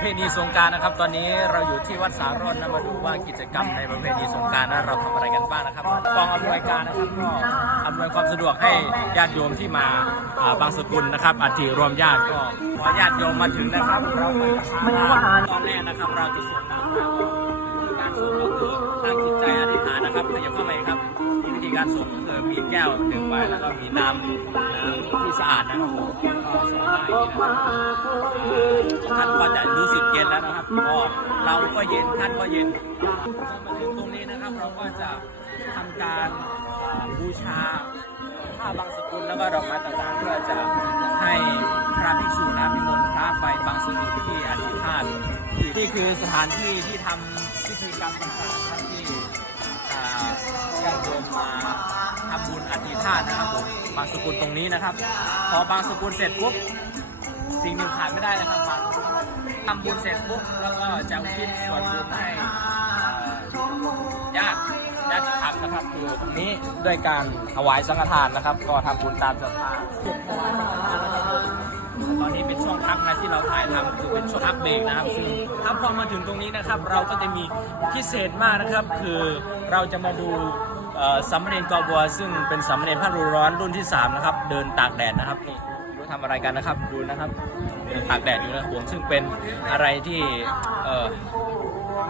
เพณีสงการนะครับ ตอนนี้เราอยู่ที่วัดสารนนะมาดูว่ากิจกรรมในประเพณีสงการนั้นเราทำอะไรกันบ้างนะครับกองอำนวยการนะครับก็อำนวยความสะดวกให้ญาติโยมที่มาบางสกุลนะครับอาทิรวมญาติก็ขอญาติโยมมาถึงนะครับเราไม่รู้ว่าตอนแรกนะครับเราจะสวดน้ำการสวดก็คือตั้งจิตใจอธิษฐานนะครับขยับเข้ามาอีกครับวิธีการสวดก็คือมีแก้วหนึ่งใบแล้วก็มีน้ำน้ำที่สะอาดนะครับผมก็สวดได้องนี้นะครับ ท่านก็จะรู้สึกเย็นแล้วนะครับก็เราก็เย็นท่านก็เย็นมาถึงตรงนี้นะครับเราก็จะทำการบูชาผ้าบางสกุลแล้วก็ดอกไม้ต่างๆเพื่อจะให้พระภิกษุนะพิมนต์พระไปบางสกุลที่อธิษฐานที่นี่คือสถานที่ที่ทำพิธีกรรมต่างๆครับที่ญาติโยมมาทำบุญอธิษฐานนะครับผมบางสกุลตรงนี้นะครับ พอบางสกุลเสร็จปุ๊บสิ่งหนึ่งขาดไม่ได้นะครับำบุญเสร็จปุ๊บแล้วก็จะอุทิศส่วนบุญให้ญาติญาติธรรมนะครับคือตรงนี้ด้วยการถวายสังฆทานนะครับ ก็ทำบุญตามศรัทธาตอนนี้เป็นช่วงพักนะที่เราถ่ายทำคือเป็นช่วงพักเบรกนะครับซึ่งถ้าพอมาถึงตรงนี้นะครับ เราก็จะมีพิเศษมากนะครับ คือเราจะมาดูสามเณรกอบัวซึ่งเป็นสามเณรพระรูร้อนรุ่นที่สามนะครับ เดินตากแดดนะครับนี่ ทำอะไรกันนะครับ ดูนะครับตากแดดอยู่นะผมซึ่งเป็นอะไรที่เอ่อ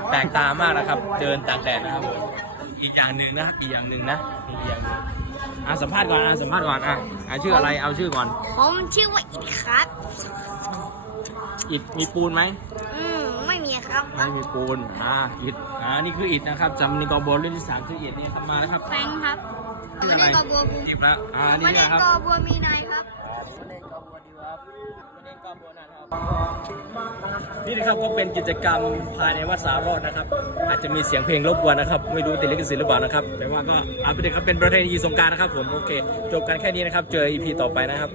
แปลกตามากนะครับ เดินตากแดดนะครับผมอีกอย่างหนึ่งนะอีกอย่างหนึ่งนะอีกอย่างหนึ่งอะสัมภาษณ์ก่อนอะสัมภาษณ์ก่อนอะอะชื่ออะไรเอาชื่อก่อน ผมชื่อว่าอิดครับอิดมีปูนไหมอืมไม่มีครับไม่มีปูนอ่าอิดอ่านี่คืออิดนะครับจำนิกอโบรุ่นที่สามชื่ออิดนี่ทำมาแล้วครับแฟงครับชื่อไม่อะไรได้กอบัวกูจิบแล้วอ่าไม่นี่ได้นะครับกอบัวมีนายครับ นี่นะครับก็เป็นกิจกรรมภายในวัดสารอดนะครับ อาจจะมีเสียงเพลงรบกวนนะครับ ไม่รู้ติดลิขสิทธิ์หรือเปล่านะครับ แต่ว่าก็เอาไปเด็กครับเป็นประเพณีสงการนะครับผม โอเค จบกันแค่นี้นะครับ เจออีพีต่อไปนะครับ